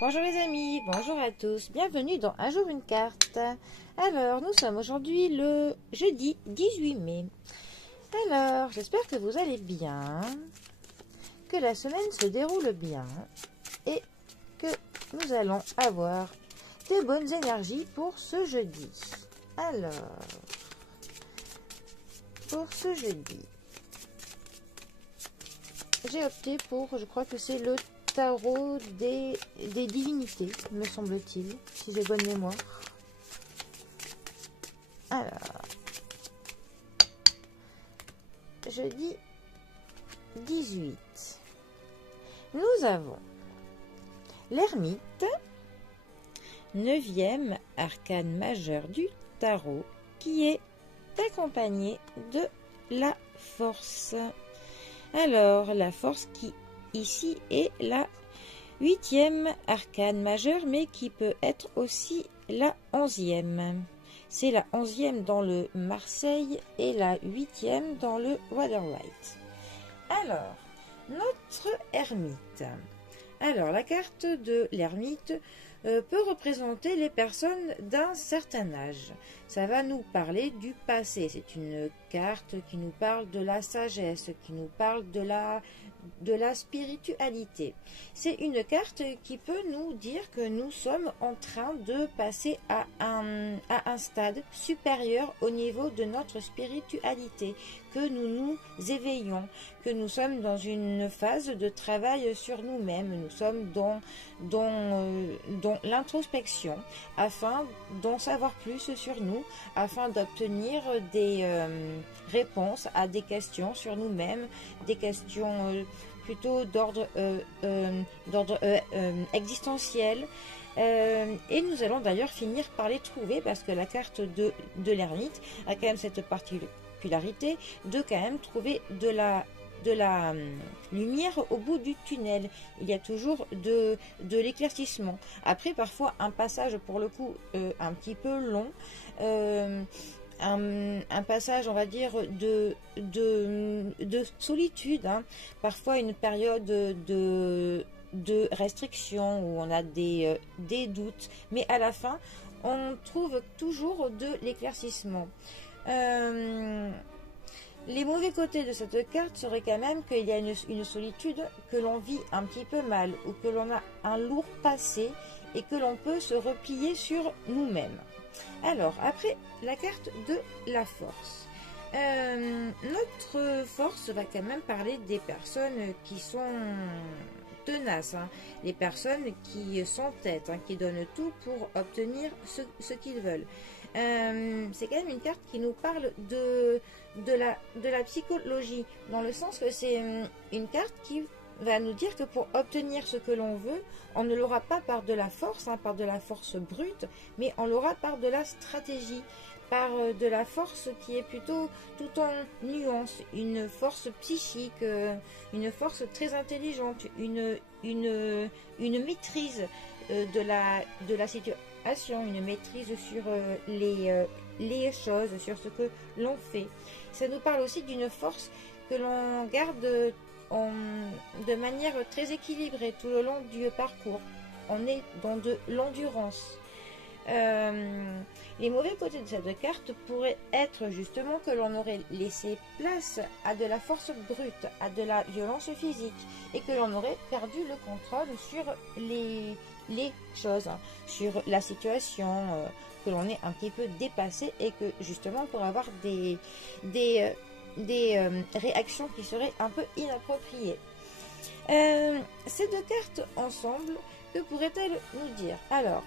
Bonjour les amis, bonjour à tous, bienvenue dans Un jour une carte. Alors, nous sommes aujourd'hui le jeudi 18 mai. Alors, j'espère que vous allez bien, que la semaine se déroule bien et que nous allons avoir de bonnes énergies pour ce jeudi. Alors, pour ce jeudi, j'ai opté pour, je crois que c'est le tarot des divinités, me semble-t-il, si j'ai bonne mémoire. Alors, jeudi 18, nous avons l'ermite, 9e arcane majeur du tarot, qui est accompagné de la force. Alors, la force qui ici est la 8e arcane majeure, mais qui peut être aussi la 11e. C'est la 11e dans le Marseille et la 8e dans le Waterwhite. Alors, notre ermite. Alors, la carte de l'ermite peut représenter les personnes d'un certain âge. Ça va nous parler du passé. C'est une carte qui nous parle de la sagesse, qui nous parle de la spiritualité. C'est une carte qui peut nous dire que nous sommes en train de passer à un stade supérieur au niveau de notre spiritualité, que nous nous éveillons, que nous sommes dans une phase de travail sur nous-mêmes, nous sommes dans l'introspection, afin d'en savoir plus sur nous, afin d'obtenir des réponses à des questions sur nous-mêmes, des questions plutôt d'ordre existentiel. Et nous allons d'ailleurs finir par les trouver, parce que la carte de l'ermite a quand même cette particularité de quand même trouver de la lumière au bout du tunnel. Il y a toujours de l'éclaircissement. Après, parfois, un passage pour le coup un petit peu long, un passage, on va dire, de solitude, hein. Parfois une période de restriction où on a des doutes, mais à la fin, on trouve toujours de l'éclaircissement. Les mauvais côtés de cette carte seraient quand même qu'il y a une solitude, que l'on vit un petit peu mal, ou que l'on a un lourd passé et que l'on peut se replier sur nous-mêmes. Alors, après, la carte de la force. Notre force va quand même parler des personnes qui sont tenaces, hein, les personnes qui s'entêtent, hein, qui donnent tout pour obtenir ce qu'ils veulent. C'est quand même une carte qui nous parle de la psychologie, dans le sens que c'est une carte qui va nous dire que pour obtenir ce que l'on veut, on ne l'aura pas par de la force, hein, par de la force brute, mais on l'aura par de la stratégie, par de la force qui est plutôt tout en nuances, une force psychique, une force très intelligente, une maîtrise de la situation, une maîtrise sur les choses, sur ce que l'on fait. Ça nous parle aussi d'une force que l'on garde de manière très équilibrée tout le long du parcours. On est dans de l'endurance. Les mauvais côtés de cette carte pourraient être justement que l'on aurait laissé place à de la force brute, à de la violence physique, et que l'on aurait perdu le contrôle sur les choses, hein, sur la situation, que l'on est un petit peu dépassé, et que justement pour avoir des réactions qui seraient un peu inappropriées. Ces deux cartes ensemble, que pourraient-elles nous dire? Alors,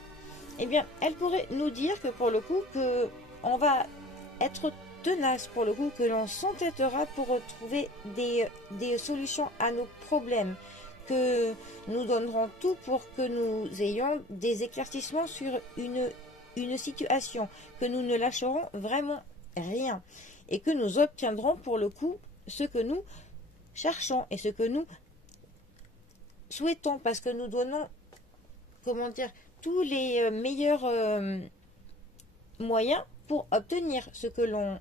eh bien, elles pourraient nous dire que pour le coup, que on va être tenace, pour le coup, que l'on s'entêtera pour trouver des solutions à nos problèmes, que nous donnerons tout pour que nous ayons des éclaircissements sur une situation, que nous ne lâcherons vraiment rien, et que nous obtiendrons pour le coup ce que nous cherchons et ce que nous souhaitons, parce que nous donnons, comment dire, tous les meilleurs moyens pour obtenir ce que l'on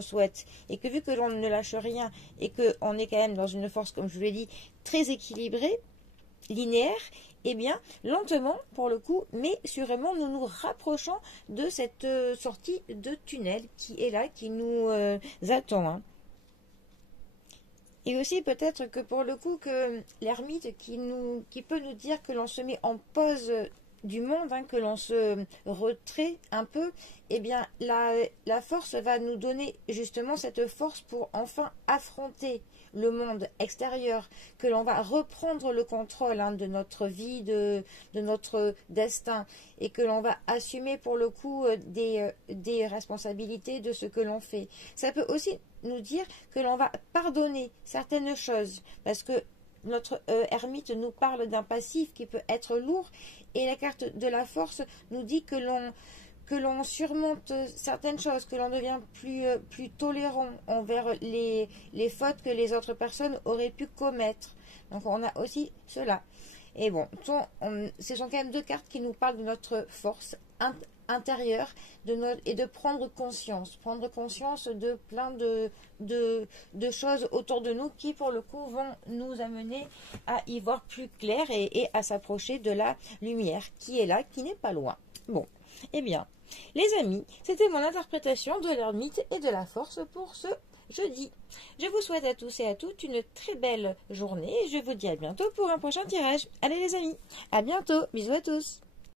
souhaite, et que vu que l'on ne lâche rien et qu'on est quand même dans une force, comme je vous l'ai dit, très équilibrée, linéaire, eh bien, lentement, pour le coup, mais sûrement, nous nous rapprochons de cette sortie de tunnel qui est là, qui nous attend. Hein. Et aussi peut-être que pour le coup, que l'ermite qui peut nous dire que l'on se met en pause du monde, hein, que l'on se retrait un peu, eh bien la force va nous donner justement cette force pour enfin affronter le monde extérieur, que l'on va reprendre le contrôle hein, de notre vie, de notre destin, et que l'on va assumer pour le coup des responsabilités de ce que l'on fait. Ça peut aussi nous dire que l'on va pardonner certaines choses, parce que notre ermite nous parle d'un passif qui peut être lourd, et la carte de la force nous dit que l'on surmonte certaines choses, que l'on devient plus tolérant envers les fautes que les autres personnes auraient pu commettre. Donc on a aussi cela. Et bon, ce sont quand même deux cartes qui nous parlent de notre force intérieure et de prendre conscience de plein de choses autour de nous qui pour le coup vont nous amener à y voir plus clair et à s'approcher de la lumière qui est là, qui n'est pas loin. Bon, eh bien, les amis, c'était mon interprétation de l'ermite et de la force pour ce jeudi. Je vous souhaite à tous et à toutes une très belle journée et je vous dis à bientôt pour un prochain tirage. Allez les amis, à bientôt, bisous à tous.